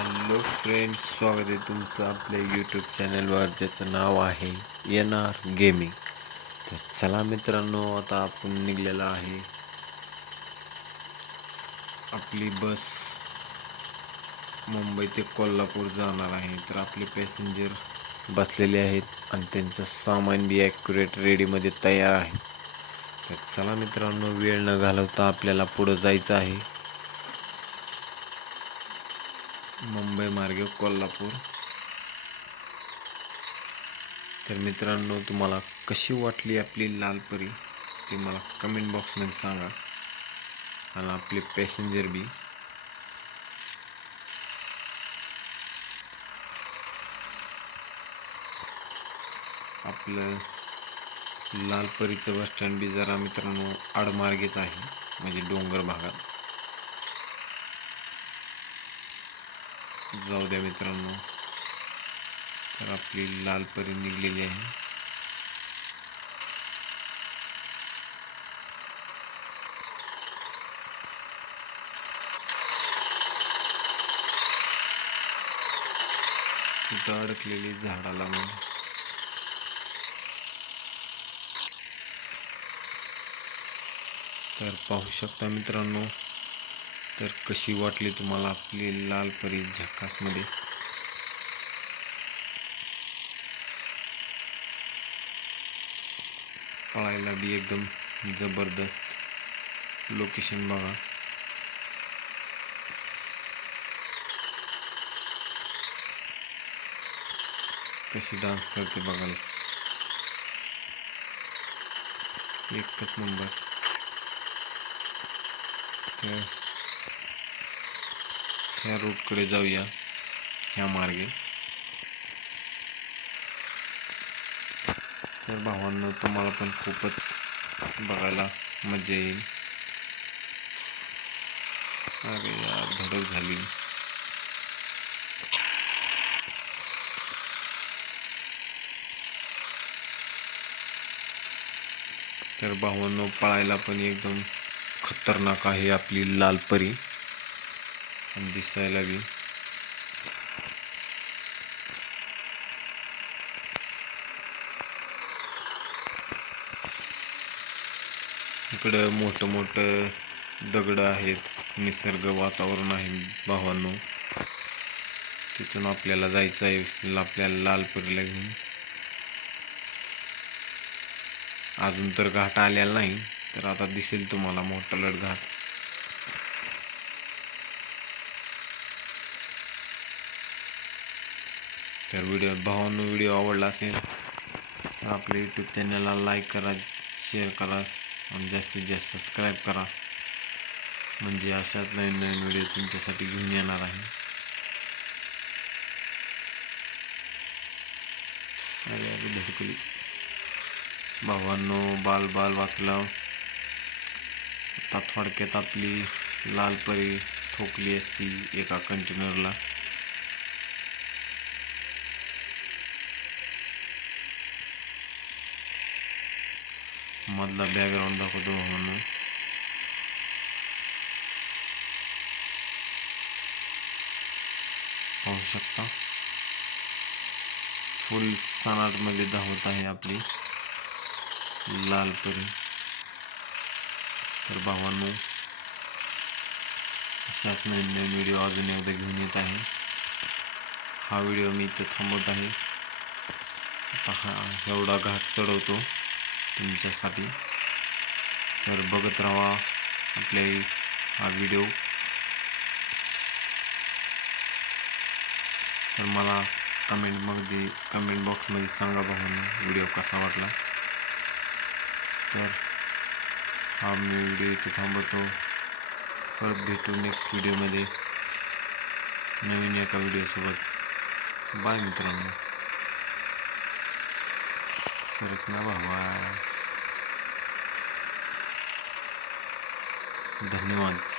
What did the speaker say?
Hello friends स्वागत आहे तुमचं आपल्या यूट्यूब चॅनलवर ज्याचं नाव आहे एन आर गेमिंग. तर चला मित्रांनो आता आपण निघलेला आहे आपली बस. मुंबई ते कोल्हापूर जाणार आहे. तर आपले पॅसेंजर बसलेले आहेत आणि त्यांचं सामान बी ॲक्युरेट रेडीमध्ये तयार आहे. तर चला मित्रांनो वेळ न घालवता आपल्याला पुढं जायचं आहे. मुंबई मार्गे कोल्हापूर. तर मित्रांनो तुम्हाला कशी वाटली आपली लालपरी ते मला कमेंट बॉक्समध्ये सांगा. आणि आपले पॅसेंजर बी. आपलं लालपरीचं बस स्टँड बी जरा मित्रांनो आडमार्गेच आहे म्हणजे डोंगर भागात. जाऊ द्या मित्रांनो. तर आपली लाल परी निघलेली आहे. तिथं अडकलेली झाडाला म्हणून तर पाहू शकता मित्रांनो. तर कशी वाटली तुम्हाला आपली लाल परी झकासमध्ये? पळायला बी एकदम जबरदस्त लोकेशन बघा. कशी डान्स करते बघायला एकच नंबर तर ह्या रूटकडे जाऊया ह्या मार्गे. तर भावांनो तुम्हाला पण खूपच बघायला मजा येईल. अरे यार धडक झाली. तर भावांनो पळायला पण एकदम खतरनाक आहे आपली लाल परी. दिसायला बी. इकडं मोठं मोठं दगड आहेत. निसर्ग वातावरण आहे भावांनो. तिथून आपल्याला जायचं आहे. आपल्याला लालपरीला घेऊन. अजून तर घाट आलेला नाही. तर आता दिसेल तुम्हाला मोठा लढ घाट तर व्हिडिओ भावांनो व्हिडिओ आवडला असेल तर आपल्या यूट्यूब चॅनलला लाईक करा शेअर करा आणि जास्तीत जास्त सबस्क्राईब करा. म्हणजे अशाच नवीन नवीन व्हिडिओ तुमच्यासाठी घेऊन येणार आहे. अरे अरे धडकली. भावांनो बाल बाल वाचला आता थोडक्यात आपली लाल परी ठोकली असती एका कंटेनरला मधला बॅकग्राऊंड दाखवतो म्हणून पाहू शकता. फुल सनाटमध्ये धावत आहे आपली. लाल परी तर भावांनो अशाच नवीन नवीन व्हिडिओ अजून एकदा घेऊन येत आहे. हा व्हिडिओ मी इथं थांबवत आहे. आता हा एवढा घाट चढवतो. तुमच्यासाठी. तर बघत राहा आपले हा व्हिडिओ. तर मला कमेंटमध्ये कमेंट बॉक्समध्ये सांगा भावांनो व्हिडिओ कसा वाटला? तर हा मी व्हिडिओ इथे थांबवतो. परत भेटू नेक्स्ट व्हिडिओमध्ये नवीन एका व्हिडिओसोबत बाय मित्रांनो. सरकना भावा. धन्यवाद.